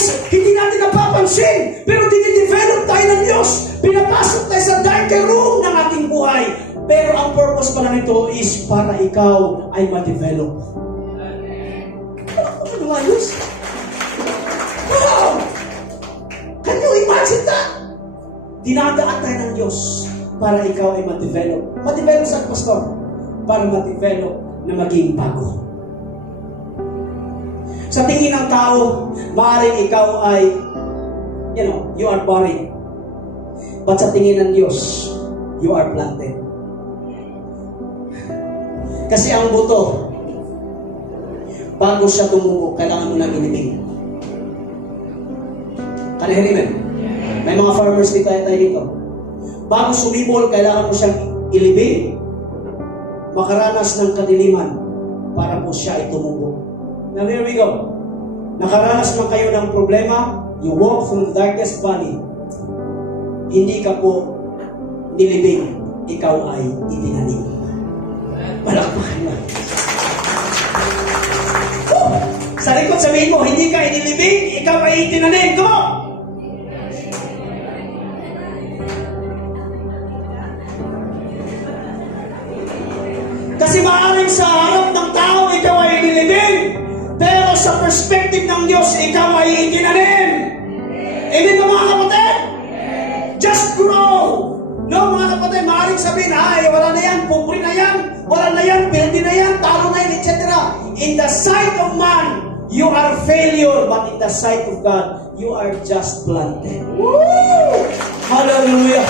Sometimes, hindi natin napapansin, pero dinidevelop tayo ng Diyos. Pinapasok tayo sa darker room ng ating buhay. Pero ang purpose pala nito is para ikaw ay ma-develop. Ano nga, Diyos? Wow! Can you imagine that? Dinadaan tayo ng Diyos para ikaw ay ma-develop. Ma-develop saan, Pastor? Para ma-develop na maging bago. Sa tingin ng tao, maaaring ikaw ay, you are buried. But sa tingin ng Diyos, you are planted. Kasi ang buto, bago siya tumubo, kailangan mo nang inibig. Kanahirimen? May mga farmers dito tayo dito. Bago sumibol, kailangan mo siyang ilibig, makaranas ng kadiliman para po siya ay tumubo. Now here we go. Nakaranas man kayo ng problema, you walk from the darkest valley. Hindi ka po nilibig, ikaw ay itinanim. Malakpakan na. Sa likod sabihin mo, hindi ka inilibig, ikaw ay itinanim. Come on! Kasi maaaring sa harap ng tao, ikaw ay inilibig. Pero sa perspective ng Diyos, ikaw ay itinanim. Amen ba mga kapatid? Just grow. No, mga kapatid, maaaring sabihin, wala na yan, pupri na yan, wala na yan, pildi na yan, talo na yan, etc. In the sight of man, you are failure, but in the sight of God, you are just planted. Woo! Hallelujah!